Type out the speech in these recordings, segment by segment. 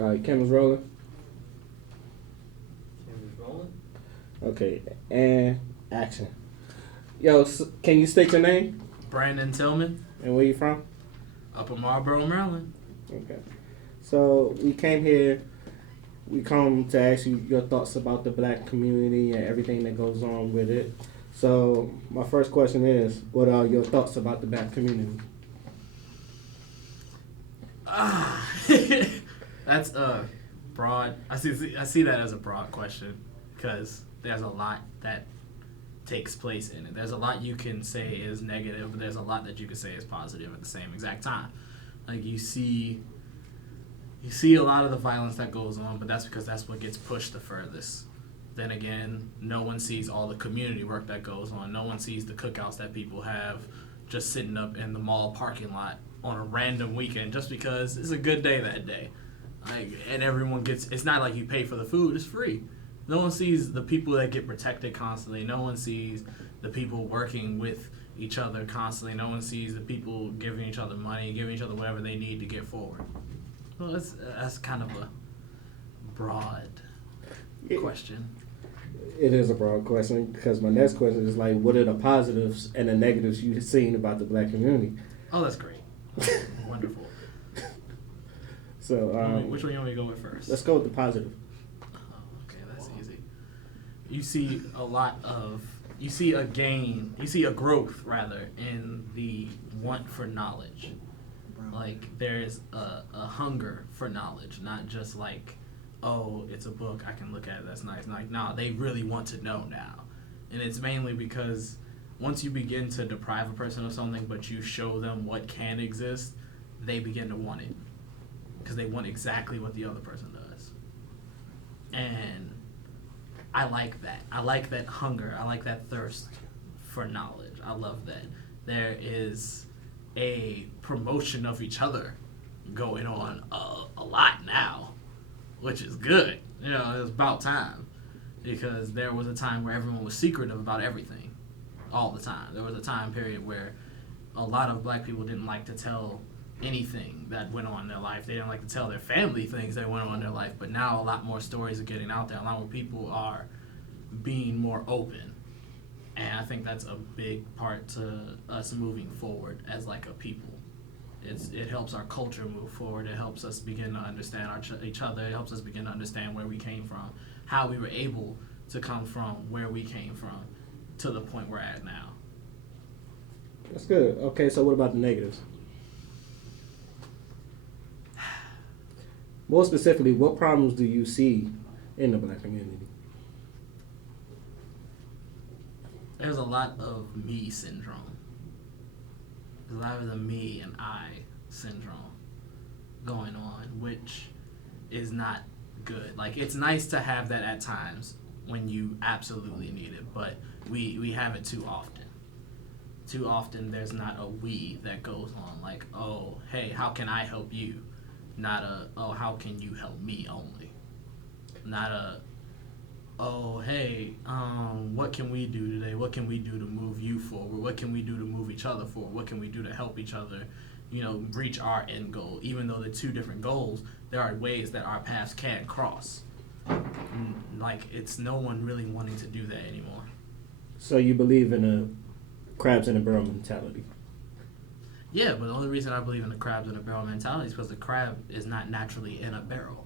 All right, cameras rolling. Cameras rolling. Okay, and action. Yo, can you state your name Brandon Tillman, and where you from? Upper Marlboro, Maryland. Okay. So we came here. We come to ask you your thoughts about the black community and everything that goes on with it. So my first question is, what are your thoughts about the black community? That's a broad. I see that as a broad question because there's a lot that takes place in it. There's a lot you can say is negative, but there's a lot that you can say is positive at the same exact time. Like you see a lot of the violence that goes on, but that's because that's what gets pushed the furthest. Then again, no one sees all the community work that goes on. No one sees the cookouts that people have just sitting up in the mall parking lot on a random weekend just because it's a good day that day. Like, and everyone gets, it's not like you pay for the food, it's free. No one sees the people that get protected constantly. No one sees the people working with each other constantly. No one sees the people giving each other money, giving each other whatever they need to get forward. Well, that's kind of a broad question. It is a broad question because my next question is like, what are the positives and the negatives you've seen about the black community? Oh, that's great. Wonderful. So, which one you want me to go with first? Let's go with the positive. Oh, okay, that's easy. You see a growth rather in the want for knowledge. Like there's a hunger for knowledge, not just like, oh, it's a book, I can look at it, that's nice. Like, nah, they really want to know now. And it's mainly because once you begin to deprive a person of something, but you show them what can exist, they begin to want it. Because they want exactly what the other person does. And I like that. I like that hunger. I like that thirst for knowledge. I love that. There is a promotion of each other going on a lot now, which is good. You know, it's about time. Because there was a time where everyone was secretive about everything. All the time. There was a time period where a lot of black people didn't like to tell anything that went on in their life. They didn't like to tell their family things that went on in their life. But now a lot more stories are getting out there. A lot more people are being more open. And I think that's a big part to us moving forward as like a people. It helps our culture move forward. It helps us begin to understand each other. It helps us begin to understand where we came from, how we were able to come from where we came from to the point we're at now. That's good. Okay, so what about the negatives? More specifically, what problems do you see in the black community? There's a lot of me syndrome. There's a lot of the me and I syndrome going on, which is not good. Like, it's nice to have that at times when you absolutely need it, but we have it too often. Too often there's not a we that goes on, like, oh, hey, how can I help you? Not a, oh, how can you help me only? Not a, oh, hey, what can we do today? What can we do to move you forward? What can we do to move each other forward? What can we do to help each other, reach our end goal? Even though they're two different goals, there are ways that our paths can cross. Like, it's no one really wanting to do that anymore. So you believe in a crabs in a barrel mentality? Yeah, but the only reason I believe in the crabs in a barrel mentality is because the crab is not naturally in a barrel.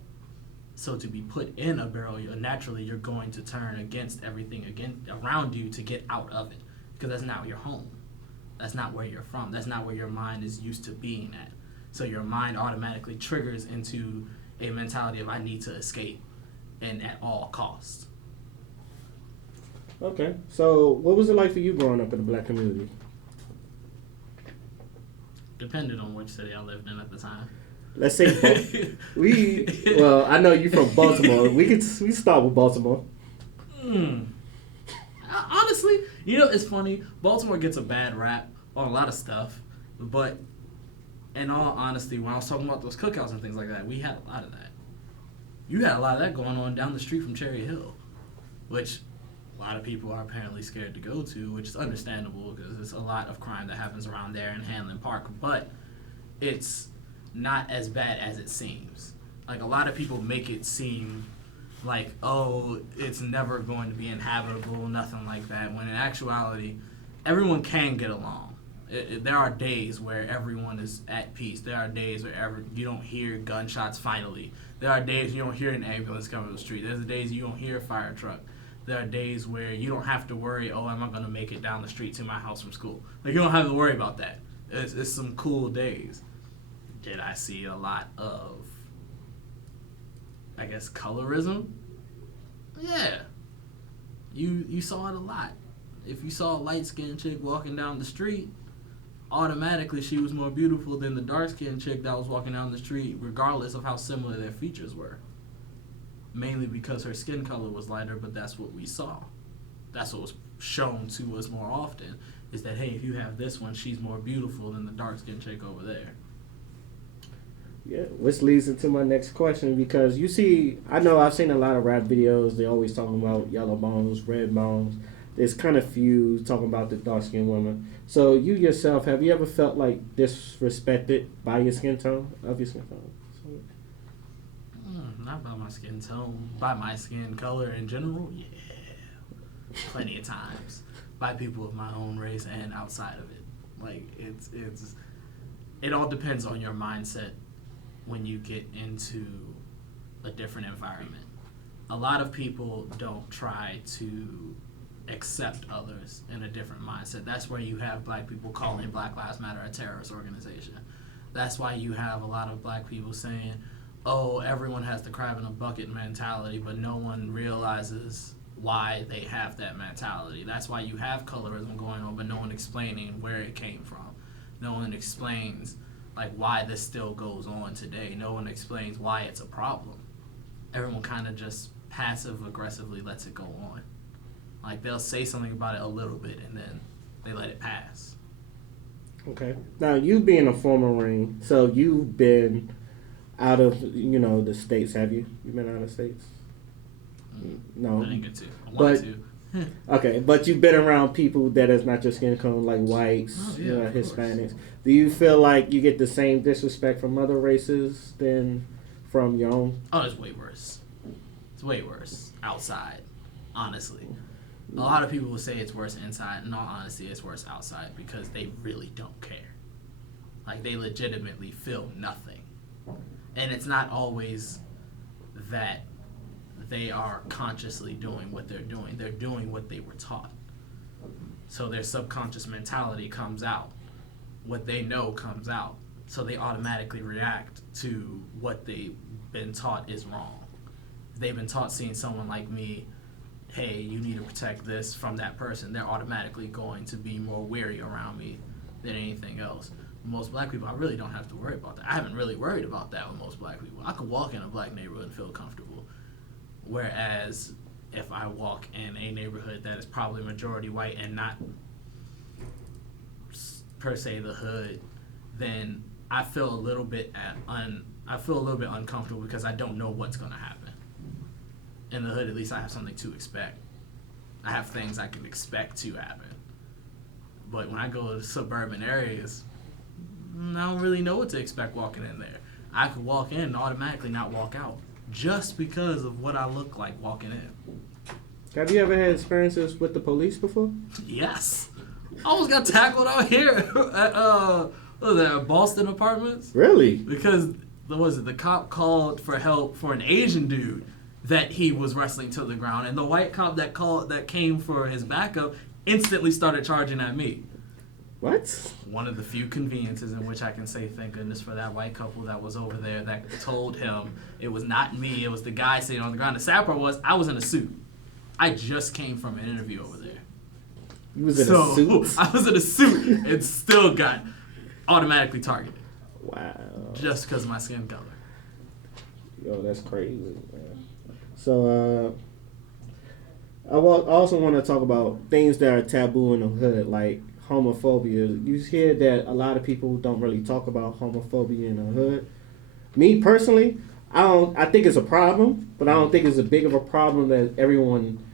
So to be put in a barrel, you're going to turn against everything around you to get out of it. Because that's not your home. That's not where you're from. That's not where your mind is used to being at. So your mind automatically triggers into a mentality of I need to escape and at all costs. Okay. So what was it like for you growing up in the black community? Depended on which city I lived in at the time. Let's say well, I know you're from Baltimore. We start with Baltimore. Honestly, it's funny. Baltimore gets a bad rap on a lot of stuff, but in all honesty, when I was talking about those cookouts and things like that, we had a lot of that. You had a lot of that going on down the street from Cherry Hill, which a lot of people are apparently scared to go to, which is understandable because there's a lot of crime that happens around there in Hanlon Park, but it's not as bad as it seems. Like, a lot of people make it seem like, oh, it's never going to be inhabitable, nothing like that, when in actuality, everyone can get along. There are days where everyone is at peace. There are days where you don't hear gunshots finally. There are days you don't hear an ambulance coming to the street. There's days you don't hear a fire truck. There are days where you don't have to worry, oh, am I going to make it down the street to my house from school? Like, you don't have to worry about that. It's some cool days. Did I see a lot of, I guess, colorism? Yeah. You saw it a lot. If you saw a light-skinned chick walking down the street, automatically she was more beautiful than the dark-skinned chick that was walking down the street, regardless of how similar their features were. Mainly because her skin color was lighter, but that's what we saw. That's what was shown to us more often, is that, hey, if you have this one, she's more beautiful than the dark-skinned chick over there. Yeah, which leads into my next question, because you see, I know I've seen a lot of rap videos. They always talking about yellow bones, red bones. There's kind of few talking about the dark-skinned women. So you yourself, have you ever felt like disrespected by your skin tone, of your skin tone? Not by my skin tone. By my skin color in general, yeah. Plenty of times. By people of my own race and outside of it. Like, it all depends on your mindset when you get into a different environment. A lot of people don't try to accept others in a different mindset. That's where you have black people calling Black Lives Matter a terrorist organization. That's why you have a lot of black people saying, oh, everyone has the crab in a bucket mentality, but no one realizes why they have that mentality. That's why you have colorism going on, but no one explaining where it came from. No one explains like why this still goes on today. No one explains why it's a problem. Everyone kind of just passive aggressively lets it go on. Like, they'll say something about it a little bit and then they let it pass. Okay. Now, you being a former Marine, so you've been out of, the states, have you? You've been out of states? No. I didn't get to. I wanted to. Okay, but you've been around people that is not your skin color, like whites, Hispanics. Do you feel like you get the same disrespect from other races than from your own? Oh, it's way worse. It's way worse outside, honestly. A lot of people will say it's worse inside. In all honesty, it's worse outside because they really don't care. Like, they legitimately feel nothing. And it's not always that they are consciously doing what they're doing. They're doing what they were taught. So their subconscious mentality comes out. What they know comes out. So they automatically react to what they've been taught is wrong. If they've been taught seeing someone like me, hey, you need to protect this from that person, they're automatically going to be more wary around me than anything else. Most black people, I really don't have to worry about that. I haven't really worried about that with most black people. I could walk in a black neighborhood and feel comfortable. Whereas if I walk in a neighborhood that is probably majority white and not per se the hood, then I feel a little bit uncomfortable because I don't know what's going to happen. In the hood, at least I have something to expect. I have things I can expect to happen. But when I go to suburban areas, I don't really know what to expect walking in there. I could walk in and automatically not walk out just because of what I look like walking in. Have you ever had experiences with the police before? Yes. I almost got tackled out here at what was that, Boston Apartments? Really? Because the cop called for help for an Asian dude that he was wrestling to the ground, and the white cop that came for his backup instantly started charging at me. What? One of the few conveniences in which I can say thank goodness for that white couple that was over there that told him it was not me, it was the guy sitting on the ground. The sad part was I was in a suit. I just came from an interview over there. You was in a suit? I was in a suit and still got automatically targeted. Wow. Just because of my skin color. Yo, that's crazy, man. So, I also want to talk about things that are taboo in the hood, like homophobia. You hear that a lot of people don't really talk about homophobia in the hood. Me personally, I think it's a problem, but I don't think it's as big of a problem that everyone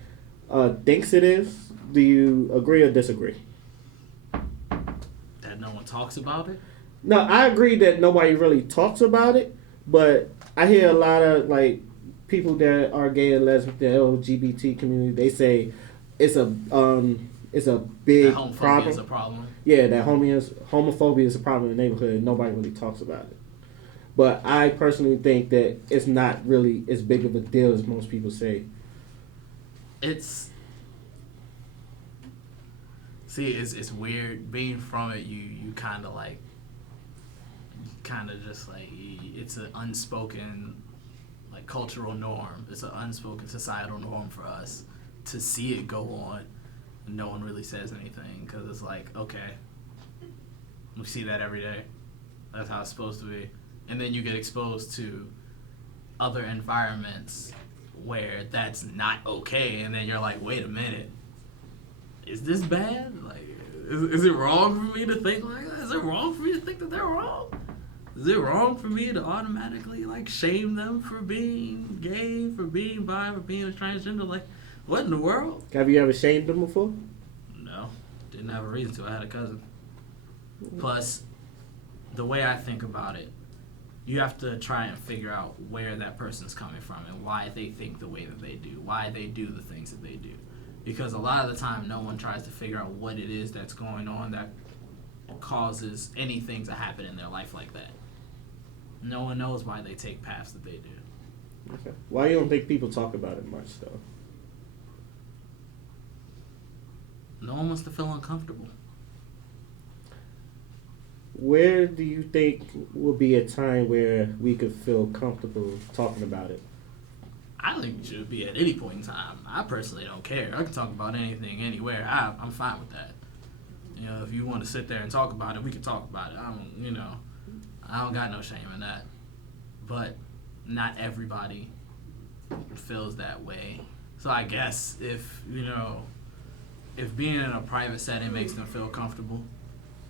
thinks it is. Do you agree or disagree? That no one talks about it? No, I agree that nobody really talks about it, but I hear a lot of like people that are gay and lesbian, the LGBT community. They say it's a That big homophobia is a problem. problem. Yeah, that homophobia is a problem in the neighborhood. And nobody really talks about it. But I personally think that it's not really as big of a deal as most people say. It's it's weird being from it. You kind of like just like it's an unspoken like cultural norm. It's an unspoken societal norm for us to see it go on. And no one really says anything because it's like, okay, we see that every day. That's how it's supposed to be. And then you get exposed to other environments where that's not okay, and then you're like, wait a minute, is this bad? Like, is it wrong for me to think like that? Is it wrong for me to think that they're wrong? Is it wrong for me to automatically like shame them for being gay, for being bi, for being a transgender? Like, what in the world? Have you ever shamed them before? No, didn't have a reason to. I had a cousin. Plus, the way I think about it, you have to try and figure out where that person's coming from and why they think the way that they do, why they do the things that they do. Because a lot of the time, no one tries to figure out what it is that's going on that causes anything to happen in their life like that. No one knows why they take paths that they do. Okay. Why you don't think people talk about it much though? No one wants to feel uncomfortable. Where do you think will be a time where we could feel comfortable talking about it? I think it should be at any point in time. I personally don't care. I can talk about anything, anywhere. I'm fine with that. You know, if you want to sit there and talk about it, we can talk about it. I don't got no shame in that. But not everybody feels that way. So I guess if being in a private setting makes them feel comfortable,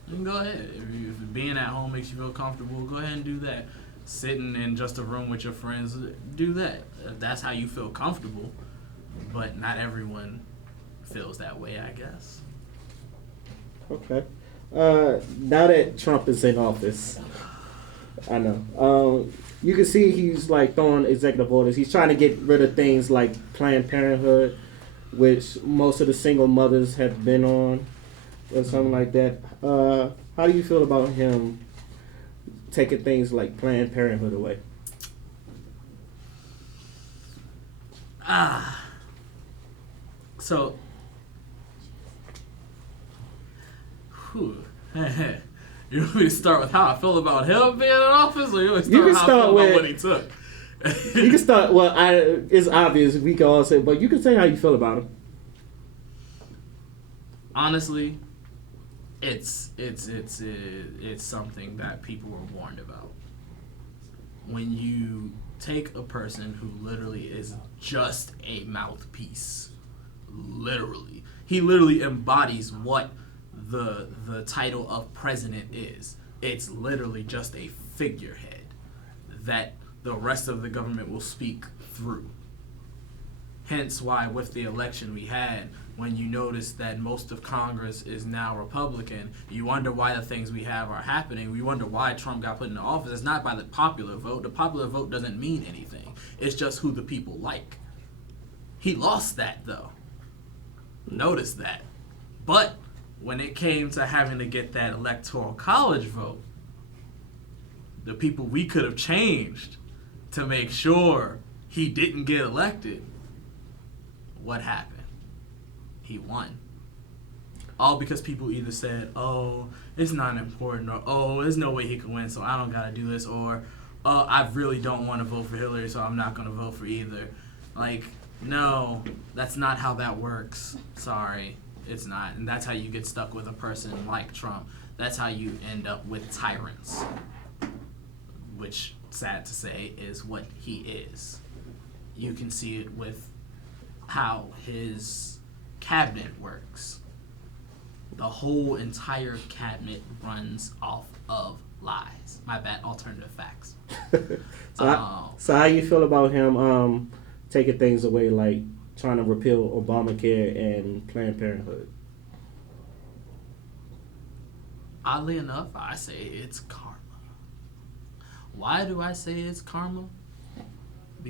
you can go ahead. If being at home makes you feel comfortable, go ahead and do that. Sitting in just a room with your friends, do that. If that's how you feel comfortable. But not everyone feels that way, I guess. Okay. Now that Trump is in office, I know. You can see he's like throwing executive orders. He's trying to get rid of things like Planned Parenthood, which most of the single mothers have been on, or something like that. How do you feel about him taking things like Planned Parenthood away? So, you want me to start with how I feel about him being in office, or you want to start with how I feel about what he took? You can start. Well, it's obvious we can all say, but you can say how you feel about him. Honestly, it's something that people were warned about. When you take a person who literally is just a mouthpiece, he literally embodies what the title of president is. It's literally just a figurehead that the rest of the government will speak through. Hence why with the election we had, when you notice that most of Congress is now Republican, you wonder why the things we have are happening. We wonder why Trump got put into office. It's not by the popular vote. The popular vote doesn't mean anything. It's just who the people like. He lost that, though. Notice that. But when it came to having to get that electoral college vote, the people we could have changed to make sure he didn't get elected, what happened? He won. All because people either said, oh, it's not important, or oh, there's no way he can win, so I don't gotta do this, or oh, I really don't want to vote for Hillary, so I'm not gonna vote for either. Like, no, that's not how that works. Sorry, it's not. And that's how you get stuck with a person like Trump. That's how you end up with tyrants, which, sad to say, is what he is. You can see it with how his cabinet works. The whole entire cabinet runs off of lies. My bad, alternative facts. So how you feel about him taking things away, like trying to repeal Obamacare and Planned Parenthood? Oddly enough, I say it's karma. Why do I say it's karma?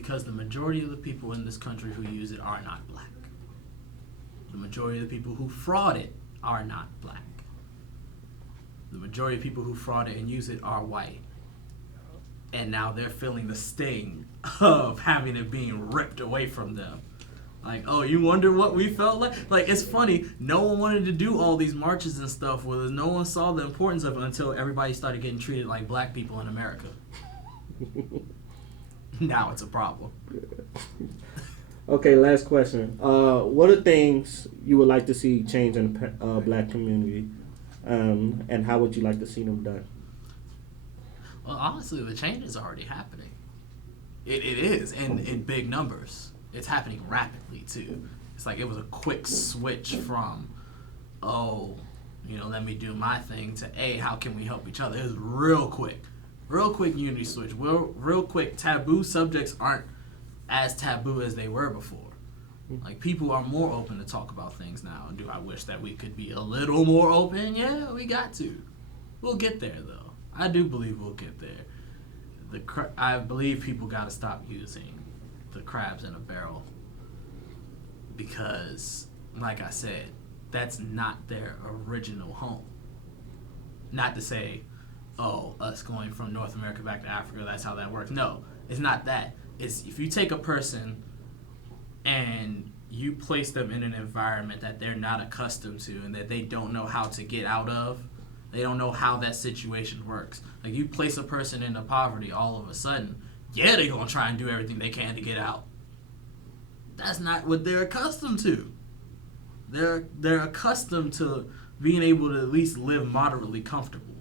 Because the majority of the people in this country who use it are not black. The majority of the people who fraud it are not black. The majority of people who fraud it and use it are white. And now they're feeling the sting of having it being ripped away from them. Like, oh, you wonder what we felt like? Like, it's funny. No one wanted to do all these marches and stuff with us. No one saw the importance of it until everybody started getting treated like black people in America. Now it's a problem. Okay, last question. What are things you would like to see change in the black community, and how would you like to see them done? Well, honestly, the change is already happening. It is in big numbers. It's happening rapidly too. It's like it was a quick switch from, oh, let me do my thing to, hey, how can we help each other? It was real quick unity switch. Real quick. Taboo subjects aren't as taboo as they were before. Like, people are more open to talk about things now. Do I wish that we could be a little more open? Yeah, we got to. We'll get there though. I do believe we'll get there. I believe people got to stop using the crabs in a barrel, because, like I said, that's not their original home. Not to say, oh, us going from North America back to Africa, that's how that works. No, it's not that. It's if you take a person and you place them in an environment that they're not accustomed to and that they don't know how to get out of, they don't know how that situation works. Like, you place a person into poverty all of a sudden, yeah, they're going to try and do everything they can to get out. That's not what they're accustomed to. They're accustomed to being able to at least live moderately comfortable.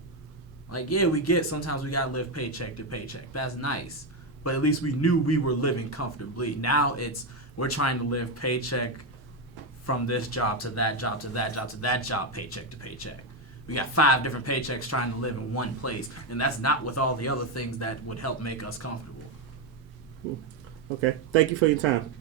Like, yeah, we get sometimes we got to live paycheck to paycheck. That's nice. But at least we knew we were living comfortably. Now we're trying to live paycheck from this job to that job to that job to that job, paycheck to paycheck. We got 5 different paychecks trying to live in one place, and that's not with all the other things that would help make us comfortable. Okay. Thank you for your time.